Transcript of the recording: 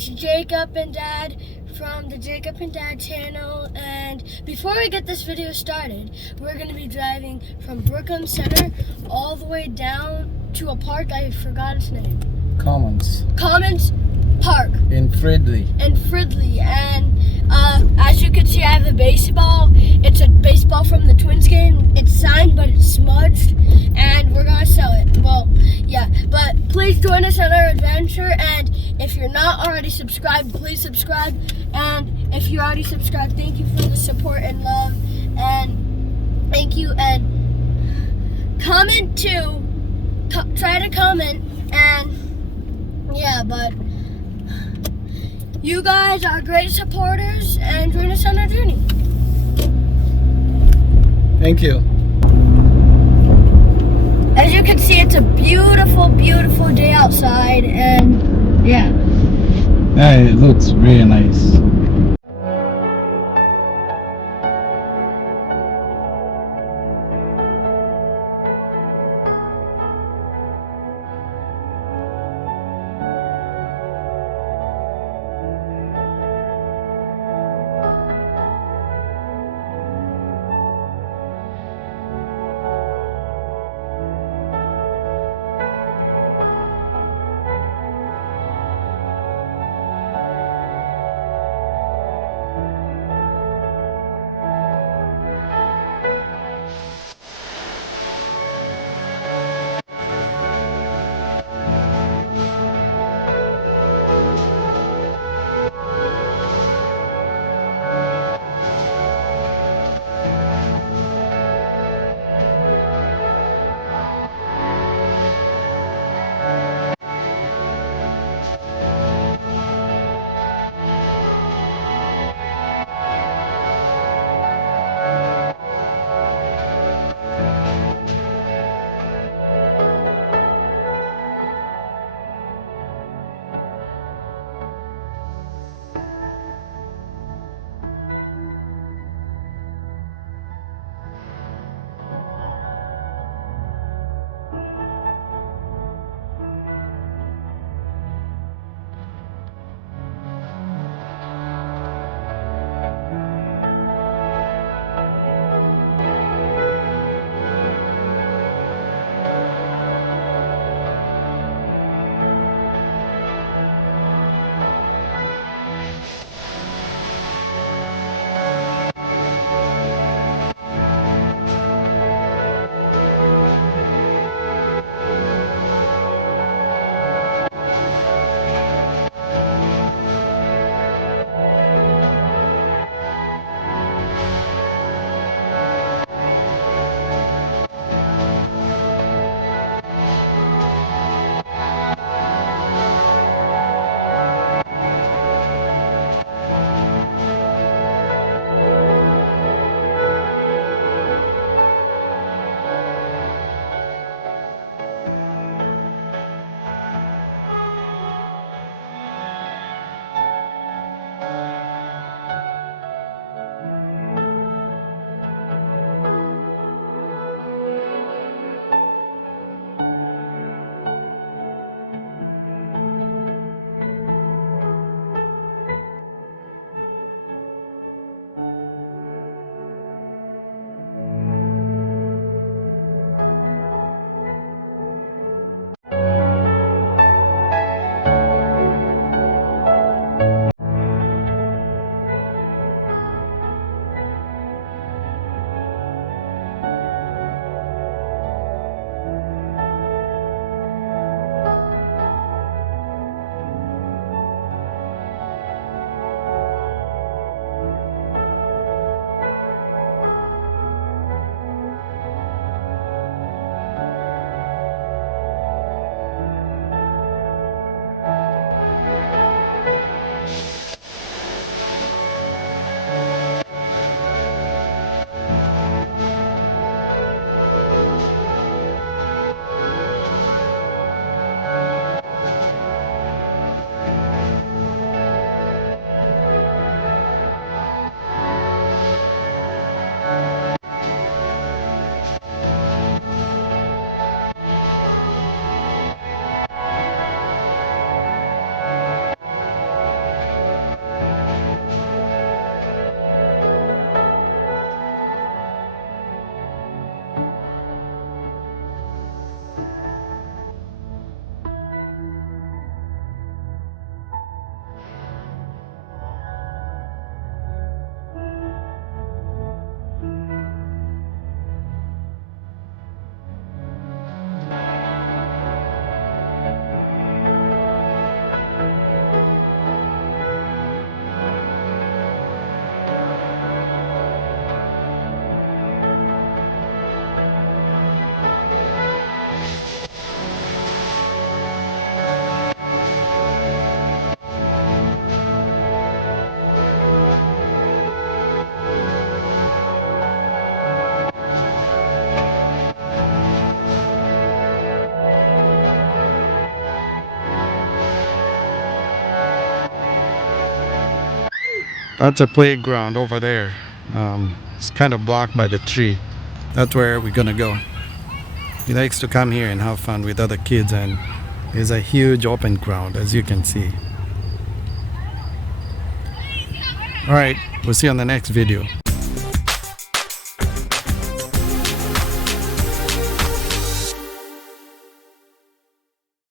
It's Jacob and Dad from the Jacob and Dad channel, and before we get this video started, we're going to be driving from Brooklyn Center all the way down to a park. I forgot its name. Commons Park. in Fridley. And as you can see, I have a baseball. It's a baseball from the Twins game. It's signed, but it's smudged, and we're gonna sell it. Well, yeah, but please join us on our adventure, and if you're not already subscribed, please subscribe, and if you're already subscribed, thank you for the support and love, and thank you, and comment too. Try to comment, and yeah, but you guys are great supporters, and join us on our journey. Thank you. As you can see, it's a beautiful, beautiful day outside, and yeah. It looks really nice. That's a playground over there. It's kind of blocked by the tree. That's where we're gonna go. He likes to come here and have fun with other kids, and there's a huge open ground, as you can see. Alright, we'll see you on the next video.